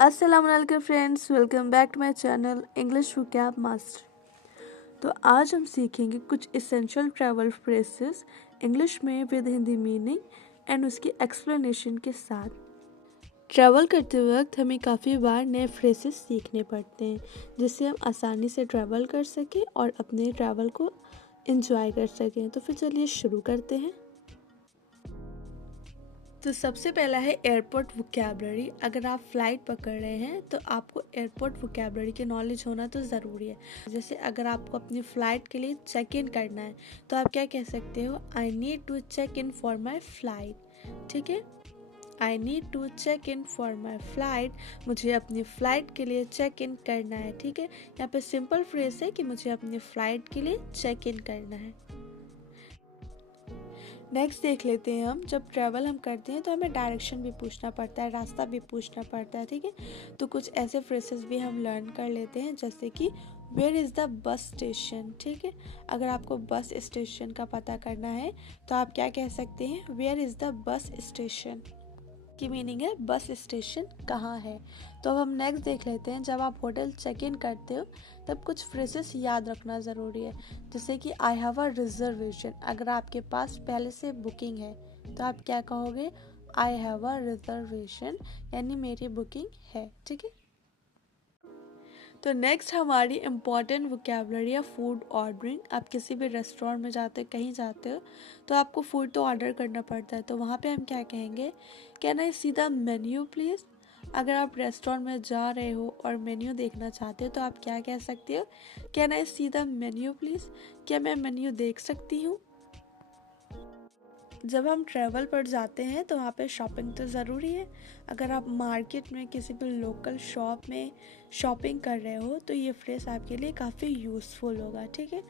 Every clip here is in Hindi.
अस्सलाम वालेकुम friends, welcome back to my channel English vocab master. तो आज हम सीखेंगे कुछ इसेंशियल ट्रैवल फ्रेजेस इंग्लिश में विद हिंदी मीनिंग एंड उसकी एक्सप्लेनेशन के साथ। ट्रैवल करते वक्त हमें काफ़ी बार नए फ्रेजेस सीखने पड़ते हैं जिससे हम आसानी से ट्रैवल कर सकें और अपने ट्रैवल को एंजॉय कर सकें। तो फिर चलिए शुरू करते हैं। तो सबसे पहला है एयरपोर्ट वोकैबलरी। अगर आप फ़्लाइट पकड़ रहे हैं तो आपको एयरपोर्ट वोकैबलरी की नॉलेज होना तो ज़रूरी है। जैसे अगर आपको अपनी फ़्लाइट के लिए चेक इन करना है तो आप क्या कह सकते हो, I need to check in for my flight. ठीक है, I need to check in for my flight, मुझे अपनी फ़्लाइट के लिए चेक इन करना है। ठीक है, यहाँ पे सिंपल फ्रेज है कि मुझे अपनी फ़्लाइट के लिए चेक इन करना है। नेक्स्ट देख लेते हैं हम, जब ट्रैवल हम करते हैं तो हमें डायरेक्शन भी पूछना पड़ता है, रास्ता भी पूछना पड़ता है। ठीक है, तो कुछ ऐसे फ्रेजेस भी हम लर्न कर लेते हैं जैसे कि where is the bus station. ठीक है, अगर आपको बस स्टेशन का पता करना है तो आप क्या कह सकते हैं, where is the bus station की मीनिंग है बस स्टेशन कहाँ है। तो अब हम नेक्स्ट देख लेते हैं, जब आप होटल चेक इन करते हो तब कुछ फ्रेजेस याद रखना ज़रूरी है जैसे कि आई हैव अ रिजर्वेशन। अगर आपके पास पहले से बुकिंग है तो आप क्या कहोगे, आई हैव अ रिजर्वेशन, यानी मेरी बुकिंग है। ठीक है, तो नेक्स्ट हमारी इम्पॉर्टेंट वोकैबलरी है फूड ऑर्डरिंग। आप किसी भी रेस्टोरेंट में जाते हो, कहीं जाते हो तो आपको फूड तो ऑर्डर करना पड़ता है, तो वहाँ पे हम क्या कहेंगे, can I see the menu please. अगर आप रेस्टोरेंट में जा रहे हो और मेन्यू देखना चाहते हो तो आप क्या कह सकते हो, can I see the menu please, क्या मैं मेन्यू देख सकती हूँ। जब हम ट्रैवल पर जाते हैं तो वहाँ पे शॉपिंग तो ज़रूरी है। अगर आप मार्केट में किसी भी लोकल शॉप में शॉपिंग कर रहे हो तो ये फ्रेज आपके लिए काफ़ी यूज़फुल होगा। ठीक है,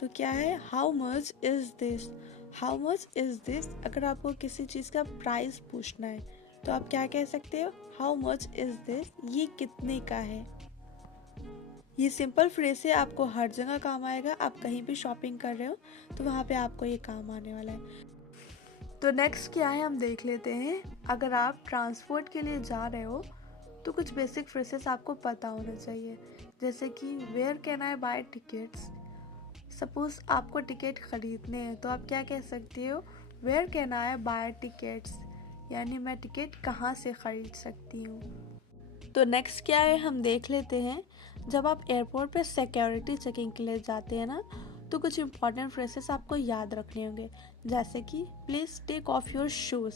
तो क्या है, how much is this, how much is this. अगर आपको किसी चीज़ का प्राइस पूछना है तो आप क्या कह सकते हो, हाउ मच इज़ दिस, ये कितने का है। ये सिंपल फ्रेज से आपको हर जगह काम आएगा। आप कहीं भी शॉपिंग कर रहे हो तो वहाँ पे आपको ये काम आने वाला है। तो नेक्स्ट क्या है हम देख लेते हैं, अगर आप ट्रांसपोर्ट के लिए जा रहे हो तो कुछ बेसिक फ्रेजेस आपको पता होना चाहिए जैसे कि where can I buy tickets. Suppose आपको टिकट खरीदने हैं तो आप क्या कह सकते हो, where can I buy tickets, यानी मैं टिकट कहाँ से ख़रीद सकती हूँ। तो नेक्स्ट क्या है हम देख लेते हैं, जब आप एयरपोर्ट पे सिक्योरिटी चेकिंग के लिए जाते हैं ना तो कुछ इंपॉर्टेंट फ्रेजेस आपको याद रखने होंगे जैसे कि please take off your shoes.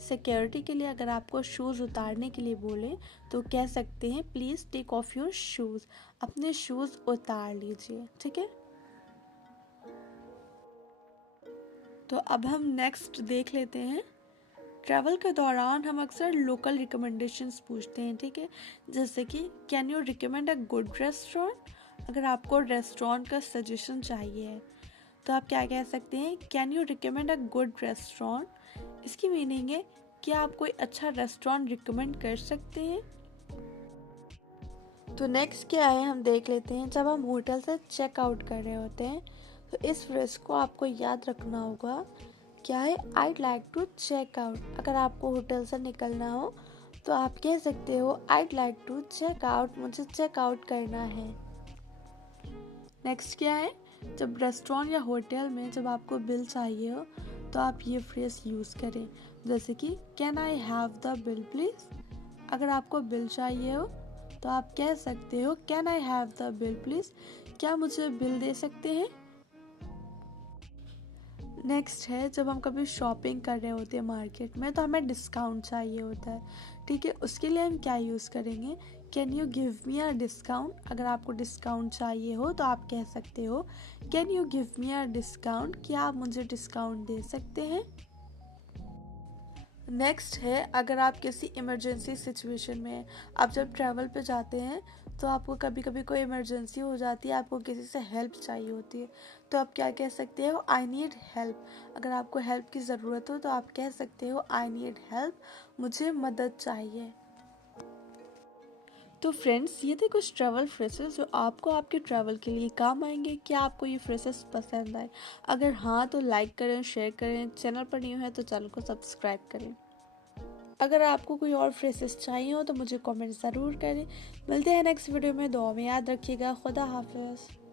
Security के लिए अगर आपको शूज़ उतारने के लिए बोले तो कह सकते हैं please take off your shoes, अपने शूज़ उतार लीजिए। ठीक है, तो अब हम नेक्स्ट देख लेते हैं, ट्रैवल के दौरान हम अक्सर लोकल रिकमेंडेशंस पूछते हैं। ठीक है, जैसे कि can you recommend a good restaurant. अगर आपको रेस्टोरेंट का सजेशन चाहिए तो आप क्या कह सकते हैं, can you recommend a good restaurant. इसकी मीनिंग है क्या आप कोई अच्छा रेस्टोरेंट रिकमेंड कर सकते हैं। तो नेक्स्ट क्या है हम देख लेते हैं, जब हम होटल से चेकआउट कर रहे होते हैं तो इस फ्रेज को आपको याद रखना होगा, क्या है, I'd like to check out. अगर आपको होटल से निकलना हो तो आप कह सकते हो I'd like to check out, मुझे चेकआउट करना है। नेक्स्ट क्या है, जब रेस्टोरेंट या होटल में जब आपको बिल चाहिए हो तो आप ये फ्रेज यूज़ करें जैसे कि can I have the bill please. अगर आपको बिल चाहिए हो तो आप कह सकते हो can I have the bill please, क्या मुझे बिल दे सकते हैं। नेक्स्ट है, जब हम कभी शॉपिंग कर रहे होते हैं मार्केट में तो हमें डिस्काउंट चाहिए होता है। ठीक है, उसके लिए हम क्या यूज़ करेंगे, can you give me a discount. अगर आपको डिस्काउंट चाहिए हो तो आप कह सकते हो can you give me a discount, क्या आप मुझे डिस्काउंट दे सकते हैं। नेक्स्ट है, अगर आप किसी इमरजेंसी सिचुएशन में हैं, आप जब ट्रैवल पे जाते हैं तो आपको कभी कभी कोई इमरजेंसी हो जाती है, आपको किसी से हेल्प चाहिए होती है तो आप क्या कह सकते हो, आई नीड हेल्प। अगर आपको हेल्प की ज़रूरत हो तो आप कह सकते हो आई नीड हेल्प, मुझे मदद चाहिए। तो फ्रेंड्स, ये थे कुछ ट्रैवल फ्रेसेस जो आपको आपके ट्रैवल के लिए काम आएंगे। क्या आपको ये फ्रेसेस पसंद आए? अगर हाँ तो लाइक करें, शेयर करें, चैनल पर न्यू है तो चैनल को सब्सक्राइब करें। अगर आपको कोई और फ्रेसेस चाहिए हो तो मुझे कमेंट ज़रूर करें। मिलते हैं नेक्स्ट वीडियो में, दुआ में याद रखिएगा। खुदा हाफिज़।